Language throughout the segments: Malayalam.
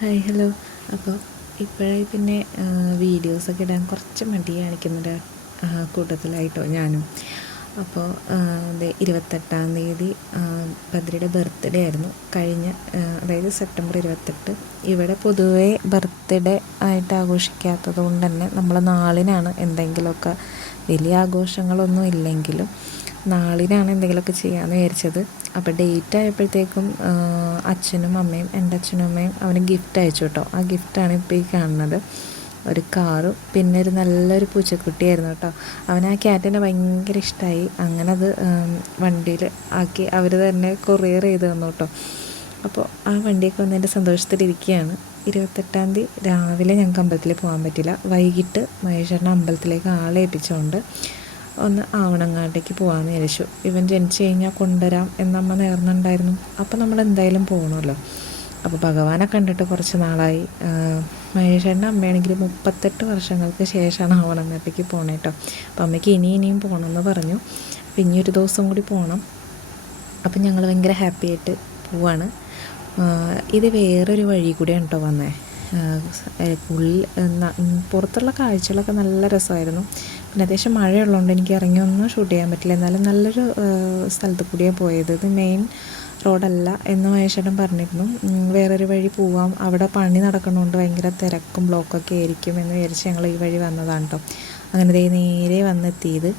Hi hello. അപ്പോൾ ഇപ്പോഴായി പിന്നെ വീഡിയോസൊക്കെ ഇടാൻ കുറച്ച് മടി കാണിക്കുന്നൊരു കൂട്ടത്തിലായിട്ടോ ഞാനും. അപ്പോൾ 28-ാം തീയതി ബദ്രിയുടെ ബർത്ത്ഡേ ആയിരുന്നു കഴിഞ്ഞ, അതായത് സെപ്റ്റംബർ 28. ഇവിടെ പൊതുവേ ബർത്ത്ഡേ ആയിട്ട് ആഘോഷിക്കാത്തത് കൊണ്ട് തന്നെ നമ്മൾ നാളിനാണ് എന്തെങ്കിലുമൊക്കെ, വലിയ ആഘോഷങ്ങളൊന്നും ഇല്ലെങ്കിലും നാളിനാണ് എന്തെങ്കിലുമൊക്കെ ചെയ്യാമെന്ന് വിചാരിച്ചത്. അപ്പോൾ ഡേറ്റ് ആയപ്പോഴത്തേക്കും അച്ഛനും അമ്മയും, എൻ്റെ അച്ഛനും അമ്മയും അവന് ഗിഫ്റ്റ് അയച്ചു കേട്ടോ. ആ ഗിഫ്റ്റാണ് ഇപ്പോൾ ഈ കാണുന്നത്, ഒരു കാറും പിന്നെ ഒരു നല്ലൊരു പൂച്ചക്കുട്ടിയായിരുന്നു കേട്ടോ. അവൻ ആ ക്യാറ്റിനെ ഭയങ്കര ഇഷ്ടമായി. അങ്ങനെ അത് വണ്ടിയിൽ ആക്കി അവർ തന്നെ കൊറിയർ ചെയ്ത് തന്നു കേട്ടോ. അപ്പോൾ ആ വണ്ടിയൊക്കെ വന്നതിൻ്റെ സന്തോഷത്തിലിരിക്കുകയാണ്. 28-ാം തീയതി രാവിലെ ഞങ്ങൾക്ക് അമ്പലത്തിൽ പോകാൻ പറ്റില്ല. വൈകിട്ട് മഹേശ്വരൻ അമ്പലത്തിലേക്ക് ആളെ ഏൽപ്പിച്ചുകൊണ്ട് ഒന്ന് ആവണങ്ങാട്ടേക്ക് പോകാമെന്ന് വിചാരിച്ചു. ഇവൻ ജനിച്ചു കഴിഞ്ഞാൽ കൊണ്ടുവരാം എന്നമ്മ നേർന്നുണ്ടായിരുന്നു. അപ്പോൾ നമ്മൾ എന്തായാലും പോകണമല്ലോ. അപ്പോൾ ഭഗവാനെ കണ്ടിട്ട് കുറച്ച് നാളായി. മഹേശ്വരൻ്റെ അമ്മയാണെങ്കിൽ 38 വർഷങ്ങൾക്ക് ശേഷമാണ് ആവണങ്ങാട്ടേക്ക് പോകണേ കേട്ടോ. അപ്പോൾ അമ്മയ്ക്ക് ഇനിയും പോകണമെന്ന് പറഞ്ഞു. അപ്പോൾ ഇനിയൊരു ദിവസം കൂടി പോകണം. അപ്പം ഞങ്ങൾ ഭയങ്കര ഹാപ്പി ആയിട്ട് പോവാണ്. ഇത് വേറൊരു വഴി കൂടിയാണ് കേട്ടോ വന്നേ. പുറത്തുള്ള കാഴ്ചകളൊക്കെ നല്ല രസമായിരുന്നു. പിന്നെ അത്യാവശ്യം മഴയുള്ളതുകൊണ്ട് എനിക്ക് ഇറങ്ങി ഒന്നും ഷൂട്ട് ചെയ്യാൻ പറ്റില്ല. എന്നാലും നല്ലൊരു സ്ഥലത്ത് കൂടിയാണ് പോയത്. ഇത് മെയിൻ റോഡല്ല എന്ന് മഹേശ്വരൻ പറഞ്ഞിരുന്നു. വേറൊരു വഴി പോവാം, അവിടെ പണി നടക്കണോണ്ട് ഭയങ്കര തിരക്കും ബ്ലോക്കൊക്കെ ആയിരിക്കും എന്ന് വിചാരിച്ച് ഞങ്ങൾ ഈ വഴി വന്നതാണ് കേട്ടോ. അങ്ങനെ നേരെ വന്നെത്തിയത്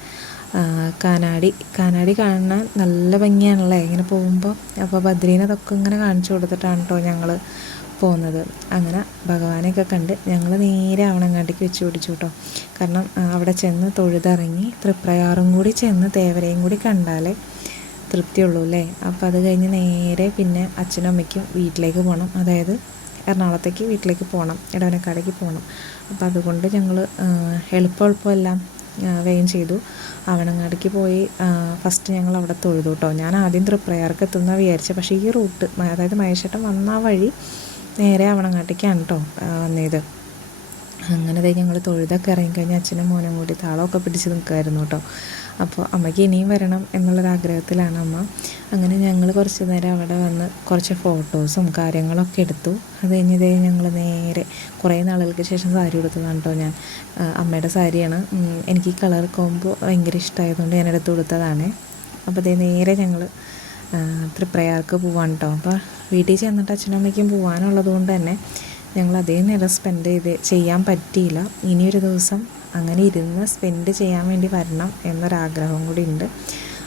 കാനാടി കാണാൻ നല്ല ഭംഗിയാണല്ലേ ഇങ്ങനെ പോകുമ്പോൾ. അപ്പോൾ ബദ്രീനെ അതൊക്കെ ഇങ്ങനെ കാണിച്ചു കൊടുത്തിട്ടാണ് കേട്ടോ ഞങ്ങൾ പോകുന്നത്. അങ്ങനെ ഭഗവാനെയൊക്കെ കണ്ട് ഞങ്ങൾ നേരെ ആവണങ്ങാട്ടേക്ക് വെച്ച് പിടിച്ചു കേട്ടോ. കാരണം അവിടെ ചെന്ന് തൊഴുതിറങ്ങി തൃപ്രയാറും കൂടി ചെന്ന് തേവരെയും കൂടി കണ്ടാലേ തൃപ്തിയുള്ളൂ അല്ലേ. അപ്പോൾ അത് കഴിഞ്ഞ് നേരെ പിന്നെ അച്ഛനും അമ്മയ്ക്കും വീട്ടിലേക്ക് പോകണം, അതായത് എറണാകുളത്തേക്ക് വീട്ടിലേക്ക് പോകണം, ഇടവനക്കാടേക്ക് പോകണം. അപ്പോൾ അതുകൊണ്ട് ഞങ്ങൾ എളുപ്പമെല്ലാം വേഗം ചെയ്തു. ആവണങ്ങാടേക്ക് പോയി ഫസ്റ്റ് ഞങ്ങൾ അവിടെ തൊഴുതു കേട്ടോ. ഞാൻ ആദ്യം തൃപ്രയാർക്ക് എത്തുന്ന വിചാരിച്ചത്, പക്ഷേ ഈ റൂട്ട്, അതായത് മഹേശ്വരൻ വന്ന വഴി നേരെ ആവണങ്ങാട്ടേക്കാണ് കേട്ടോ വന്നത്. അങ്ങനെ ഞങ്ങൾ തൊഴുതൊക്കെ ഇറങ്ങിക്കഴിഞ്ഞ് അച്ഛനും മോനും കൂടി താളമൊക്കെ പിടിച്ച് നിൽക്കുമായിരുന്നു കേട്ടോ. അപ്പോൾ അമ്മയ്ക്ക് ഇനിയും വരണം എന്നുള്ളൊരാഗ്രഹത്തിലാണ് അമ്മ. അങ്ങനെ ഞങ്ങൾ കുറച്ച് നേരം അവിടെ വന്ന് കുറച്ച് ഫോട്ടോസും കാര്യങ്ങളൊക്കെ എടുത്തു. അത് കഴിഞ്ഞ് ഞങ്ങൾ നേരെ കുറേ നാളുകൾക്ക് ശേഷം സാരി കൊടുത്തതാണ് കേട്ടോ ഞാൻ. അമ്മയുടെ സാരിയാണ്. എനിക്ക് ഈ കളർ കോമ്പോ ഭയങ്കര ഇഷ്ടമായതുകൊണ്ട് ഞാൻ എടുത്ത് കൊടുത്തതാണ്. അപ്പോൾ നേരെ ഞങ്ങൾ തൃപ്രയാർക്ക് പോവാൻ കേട്ടോ. അപ്പോൾ വീട്ടിൽ ചെന്നിട്ട് അച്ഛനും അമ്മയ്ക്കും പോകാനുള്ളത് കൊണ്ട് തന്നെ ഞങ്ങൾ അതേ നേരം സ്പെൻഡ് ചെയ്യാൻ പറ്റിയില്ല. ഇനിയൊരു ദിവസം അങ്ങനെ ഇരുന്ന് സ്പെൻഡ് ചെയ്യാൻ വേണ്ടി വരണം എന്നൊരാഗ്രഹം കൂടി ഉണ്ട്.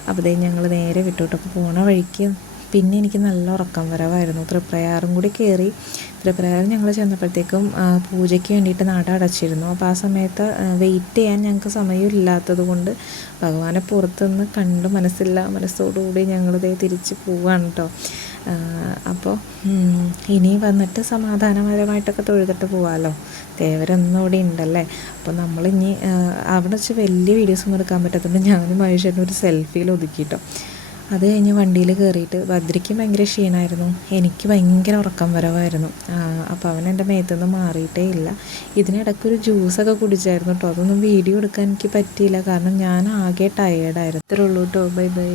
അപ്പോൾ ഞങ്ങൾ നേരെ വിട്ടോട്ട്. അപ്പോൾ പോണ വഴിക്ക് പിന്നെ എനിക്ക് നല്ല ഉറക്കം വരവായിരുന്നു. തൃപ്രയാറും കൂടി കയറി. തൃപ്രയാറിൽ ഞങ്ങൾ ചെന്നപ്പോഴത്തേക്കും പൂജയ്ക്ക് വേണ്ടിയിട്ട് നട അടച്ചിരുന്നു. അപ്പോൾ ആ സമയത്ത് വെയിറ്റ് ചെയ്യാൻ ഞങ്ങൾക്ക് സമയമില്ലാത്തത് കൊണ്ട് ഭഗവാനെ പുറത്തുനിന്ന് കണ്ട് മനസ്സോടുകൂടി ഞങ്ങളിതേ തിരിച്ച് പോവുകയാണ് കേട്ടോ. അപ്പോൾ ഇനി വന്നിട്ട് സമാധാനപരമായിട്ടൊക്കെ തൊഴുതിട്ട് പോകാമല്ലോ. തേവരൊന്നും ഇവിടെ ഉണ്ടല്ലേ. അപ്പോൾ നമ്മളിനി അവിടെ വെച്ച് വലിയ വീഡിയോസൊന്നും എടുക്കാൻ പറ്റാത്തതുകൊണ്ട് ഞാനും മഹേശ്വരനും ഒരു സെൽഫിയിൽ ഒതുക്കിയിട്ടോ. അത് കഴിഞ്ഞ് വണ്ടിയിൽ കയറിയിട്ട് ബദ്രിക്ക് ഭയങ്കര ക്ഷീണമായിരുന്നു, എനിക്ക് ഭയങ്കര ഉറക്കം വരവായിരുന്നു. അപ്പോൾ അവൻ എൻ്റെ മേത്തുനിന്ന് മാറിയിട്ടേ ഇല്ല. ഇതിനിടയ്ക്കൊരു ജ്യൂസൊക്കെ കുടിച്ചായിരുന്നു കേട്ടോ. അതൊന്നും വീഡിയോ എടുക്കാൻ എനിക്ക് പറ്റിയില്ല, കാരണം ഞാൻ ആകെ ടയേർഡായിരുന്നു. ഇത്രേ ഉള്ളൂ കേട്ടോ. Bye bye.